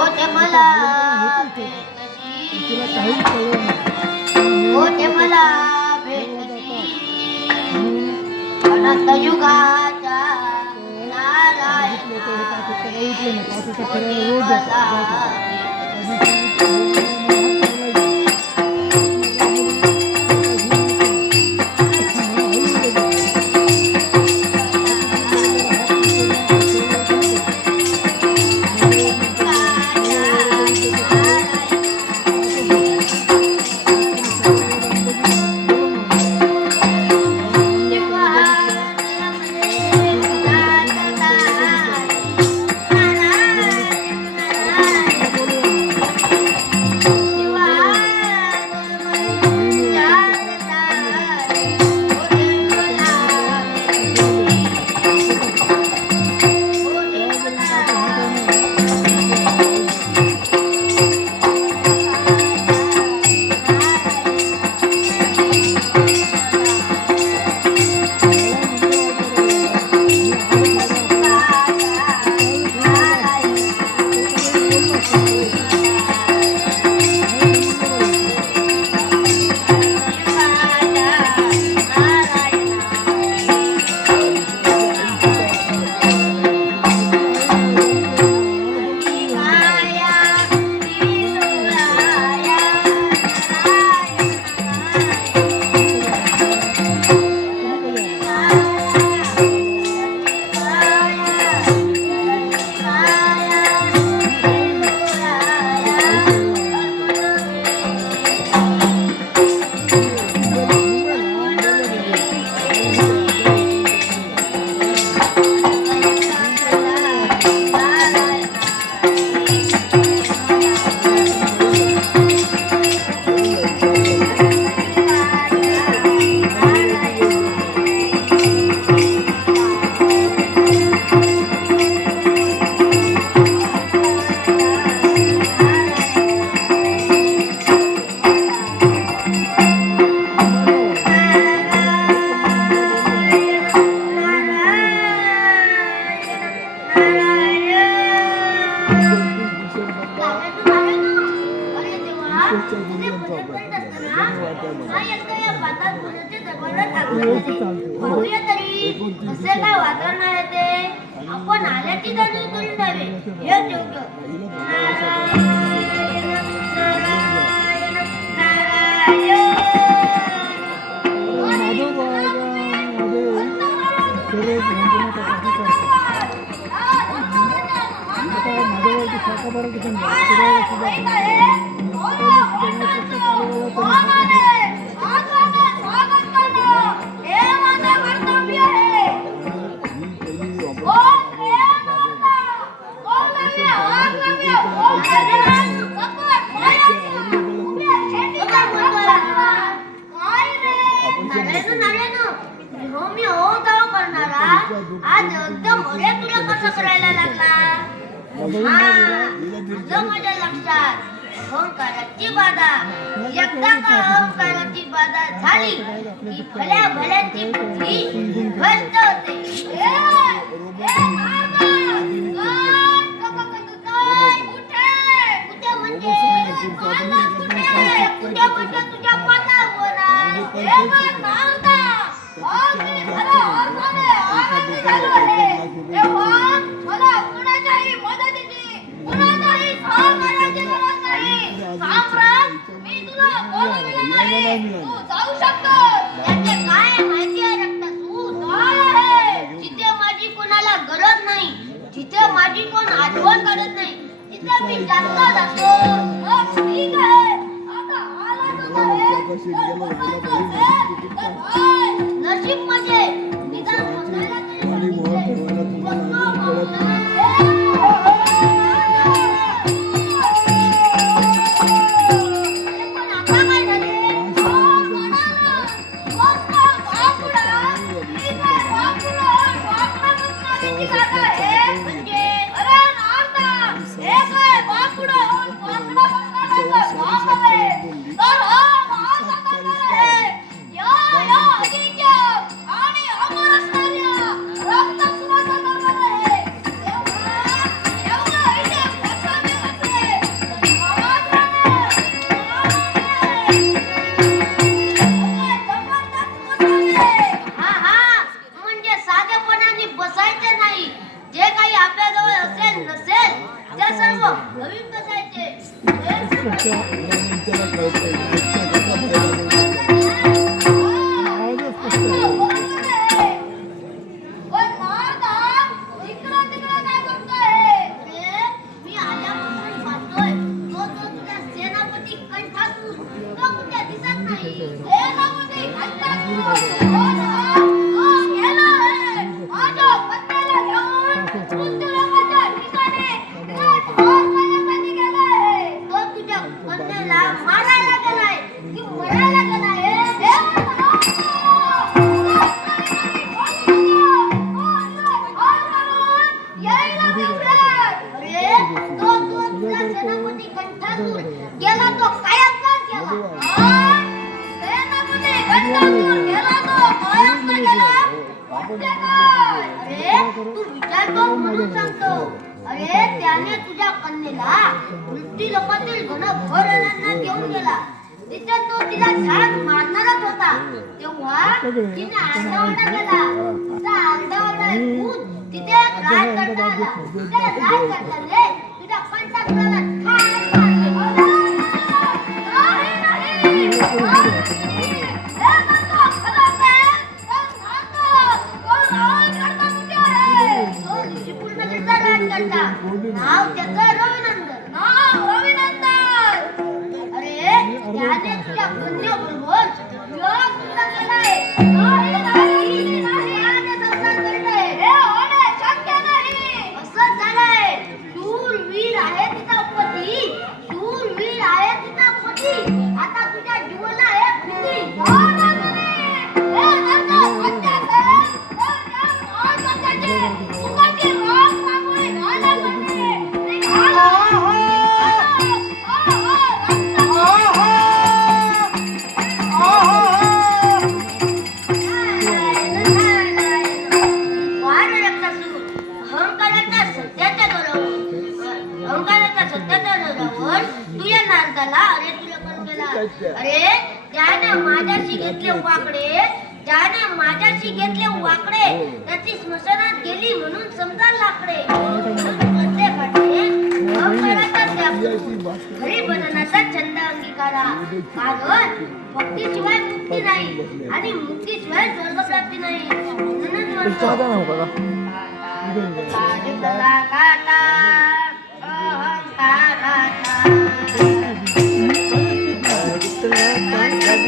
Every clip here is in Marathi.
होते मला भेटशी होते मला भेटशी अनंत युगाच्या नारायण होते मला वातावरण आहे ते आपण आल्याची जाणीव करून द्यावे हेच योग्य. आज एकदम तुला कसं करायला लागला माझ्या लक्षात अहंकाराची बाधा एकदा का अहंकाराची बाधा झाली की भल्या भल्यांची बुद्धी ध्वस्त होते. तुझ्या पातावर मला कुणाच्याही मदतीची कुणाच्याही सहकार्याची गरज नाही. साम्राट मी तुला बोलविले नाही, तू जाऊ शकतो. त्याचे काय माहिती आहे रक्तासू काय आहे जिथे माझी कोणाला गरज नाही, जिथे माझी कोण आठवण करत नाही तिथे मी जास्त जातो. ठीक आहे आता आला तुझा नशीब म्हणजे निदान बघायला नवीन बसायचे त्याला कळतंय आजच्या कसा फायदा मिळतो. आवाजच स्पष्ट आहे. पण माझा इकडं तिकडं काय करतोय? मी आल्यापासून पाहतोय तो तुझा सेनापती कंठासूर तो कुठे दिसत नाही. सेनापती कंठासूर हो ना, तो गेलाय. माझ्या पत्त्याला घेऊन मृत्यूलोकाच्या ठिकाणी त्याला ठार करण्यासाठी गेलाय. तो तुझ्या पत्त्याला मारायला गेलाय की मरायला गेलाय? हे गेला तो कायमचाच गेला. सेनापती कंठासूर गेला तो कायमचा गेला. म्हणजे काय? अरे तू विचार कर म्हणून सांगतो. अरे त्याने तुझ्या कन्येला मृत्यू लोकातील घनघोर रणांना घेऊन गेला. तिथे तो तिला ठार मारणारच होता तेव्हा तिने आरडाओरडा केला. तिचा आरडाओरडा ऐकून तिथे एक राजकर्ता आला. त्या राजकर्त्याने तुझ्या कंठासुराला ठार मारले. नाही, नाही. हे म्हणतो खरंच आहे. हे सांगतो. तो राजकर्ता कुठे आहे? तो ऋषीपूर्णगिरीचा राजकर्ता. नाव त्याचं रविनंदन. नाव रविनंदन. अरे त्याने तुझ्या कन्येबरोबर विवाह सुद्धा केलाय. नाही, नाही, नाही. याने संसार करीत आहे. हे होणे शक्य नाही. असं झालंय. शूरवीर आहे तिचा पती. शूरवीर आहे तिचा पती. आता तुझ्या जीवाला आहे भीती. हे नंतर सत्याचं आहे. तर त्या महासत्याची सुखाची राख रांगोळी घालायची. निघाला. अरे ज्याने माझ्याशी घेतले वाकडे त्याची स्मशानात गेली म्हणून समजा लाकडे. घरी बनवण्याचा छंद अंगीकारा. कारण भक्तीशिवाय मुक्ती नाही आणि मुक्तीशिवाय स्वर्गप्राप्ती नाही. म्हणून म्हणतो काटा अहंकाराचा नाटक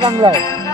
चांगलं आहे.